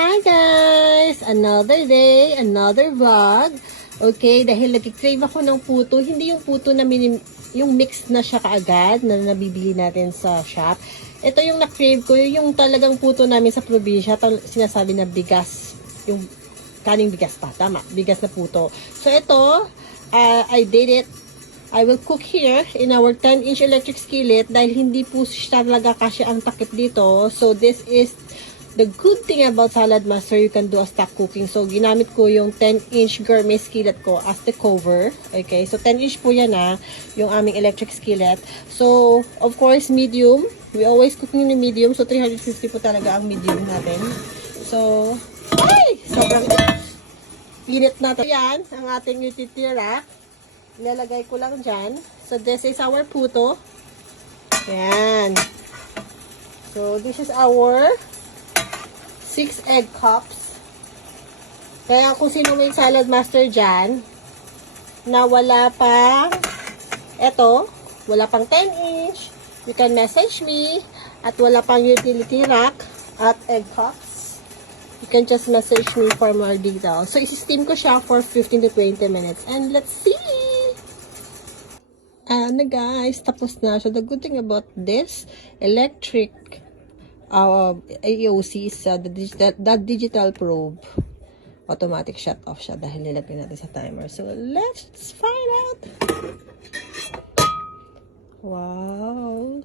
Hi guys! Another day, another vlog. Okay, dahil nag-crave ako ng puto, hindi yung puto na yung mix na siya kaagad na nabibili natin sa shop. Ito yung na-crave ko, yung talagang puto namin sa probinsya, sinasabi na bigas, yung kaning bigas pa, tama, bigas na puto. So ito, I did it. I will cook here in our 10-inch electric skillet dahil hindi po siya talaga kasi ang takip dito. So this is the good thing about Salad Master, you can do a stock cooking. So, ginamit ko yung 10-inch gourmet skillet ko as the cover. Okay, so 10-inch po yan yung aming electric skillet. So, of course, medium. We always cooking in medium. So, 350 po talaga ang medium natin. So, ay! Sobrang init na to. Yan, ang ating utitira. Ilalagay ko lang dyan. So, this is our puto. Yan. So, this is our 6 egg cups. Kaya kung sino may salad master dyan, na wala pang, wala pang 10-inch, you can message me, at wala pang utility rack at egg cups, you can just message me for more details. So, isi-steam ko siya for 15 to 20 minutes. And let's see! And guys, tapos na. So, the good thing about this electric AOC is the digital probe. Automatic shut off siya dahil nilagay natin sa timer. So, let's find out. Wow.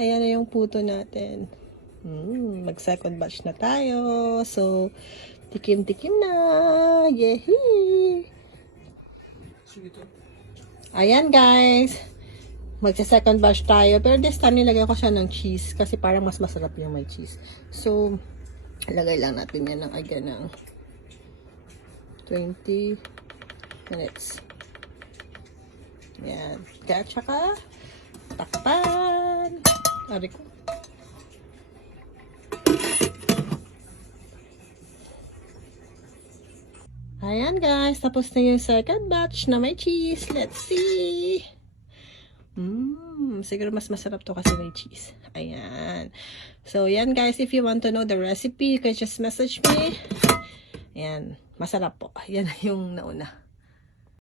Ayan na yung puto natin. Mag-second batch na tayo. So, tikim-tikim na. Yehey! Ayan, guys. Magsa-second batch tayo. Pero this time, nilagay ko siya ng cheese. Kasi parang mas masarap yung may cheese. So, ilagay lang natin yan ng again ng 20 minutes. Yan. Kaya tsaka, takpan. Ari ko. Ayan guys. Tapos na yung second batch na may cheese. Let's see. Siguro mas masarap to kasi may cheese. Ayan. So, yan guys. If you want to know the recipe, you can just message me. Ayan. Masarap po. Yan yung nauna.